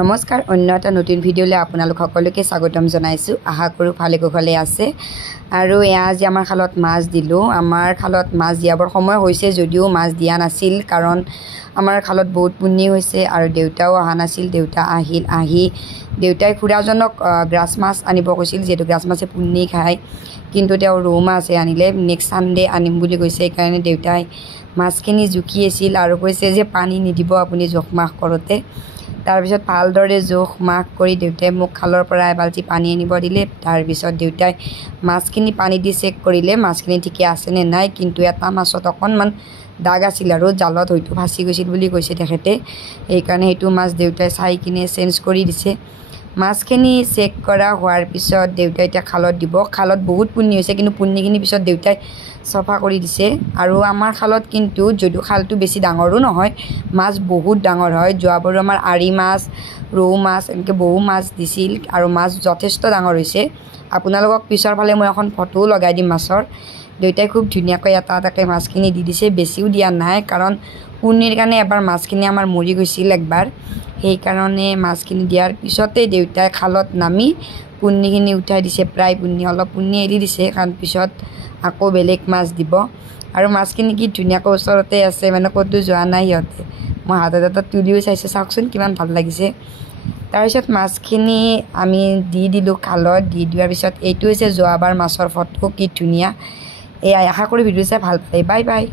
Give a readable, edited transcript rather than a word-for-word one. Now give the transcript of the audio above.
নমস্কাৰ অন্য এটা নতুন ভিডিঅ'লৈ আপোনালোক সকলোকে স্বাগতম জনাইছোঁ। আশা কৰোঁ ভালে কুশলে আছে। আৰু আজি আমাৰ খালত মাছ দিলোঁ। আমাৰ খালত মাছ দিয়াবৰ সময় হৈছে যদিও মাছ দিয়া নাছিল, কাৰণ আমাৰ খালত বহুত পুনি হৈছে আৰু দেউতাও অহা নাছিল। দেউতা আহি দেউতাই খুৰাজনক গ্ৰাছ মাছ আনিব কৈছিল, যিহেতু গ্ৰাছ মাছে পুনি খায়, কিন্তু তেওঁ ৰৌ মাছ আনিলে। নেক্সট ছানডে আনিম বুলি কৈছে। সেইকাৰণে দেউতাই মাছখিনি জুখি আছিল আৰু কৈছে যে পানী নিদিব আপুনি জোখ মাখ কৰোঁতে। তাৰপিছত ভালদৰে জোখ মাখ কৰি দেউতাই মোক খালৰ পৰা এবাল্টি পানী আনিব দিলে। তাৰপিছত দেউতাই মাছখিনি পানী দি চেক কৰিলে মাছখিনি ঠিকে আছেনে নাই, কিন্তু এটা মাছত অকণমান দাগ আছিল আৰু জালত হয়তো ফাঁচি গৈছিল বুলি কৈছে তেখেতে। সেইকাৰণে সেইটো মাছ দেউতাই চাই কিনে চেঞ্জ কৰি দিছে। মাছখিনি চেক কৰা হোৱাৰ পিছত দেউতাই এতিয়া খালত দিব। খালত বহুত পুনি হৈছে, কিন্তু পুনিখিনি পিছত দেউতাই চফা কৰি দিছে। আৰু আমাৰ খালত কিন্তু যদিও খালটো বেছি ডাঙৰো নহয়, মাছ বহুত ডাঙৰ হয়। যোৱাবাৰো আমাৰ আৰি মাছ, ৰৌ মাছ এনেকৈ বহু মাছ দিছিল আৰু মাছ যথেষ্ট ডাঙৰ হৈছে। আপোনালোকক পিছৰ ফালে মই এখন ফটোও লগাই দিম মাছৰ। দেউতাই খুব ধুনীয়াকৈ এটা এটাকৈ মাছখিনি দি দিছে, বেছিও দিয়া নাই, কাৰণ পুনিৰ কাৰণে এবাৰ মাছখিনি আমাৰ মৰি গৈছিল একবাৰ। সেইকাৰণে মাছখিনি দিয়াৰ পিছতে দেউতাই খালত নামি পুনিখিনি উঠাই দিছে। প্ৰায় অলপ পুনি এৰি দিছে, কাৰণ পিছত আকৌ বেলেগ মাছ দিব। আৰু মাছখিনি কি ধুনীয়াকৈ ওচৰতে আছে, মানে ক'তো যোৱা নাই সিহঁতে। মই হাতত এটা তুলিও চাইছোঁ, চাওকচোন কিমান ভাল লাগিছে। তাৰপিছত মাছখিনি আমি দি দিলোঁ খালত। দি দিয়াৰ পিছত এইটো হৈছে যোৱাবাৰ মাছৰ ফটো, কি ধুনীয়া। এয়াই, আশা কৰি ভিডিঅ' চাই ভাল পালে। Bye bye.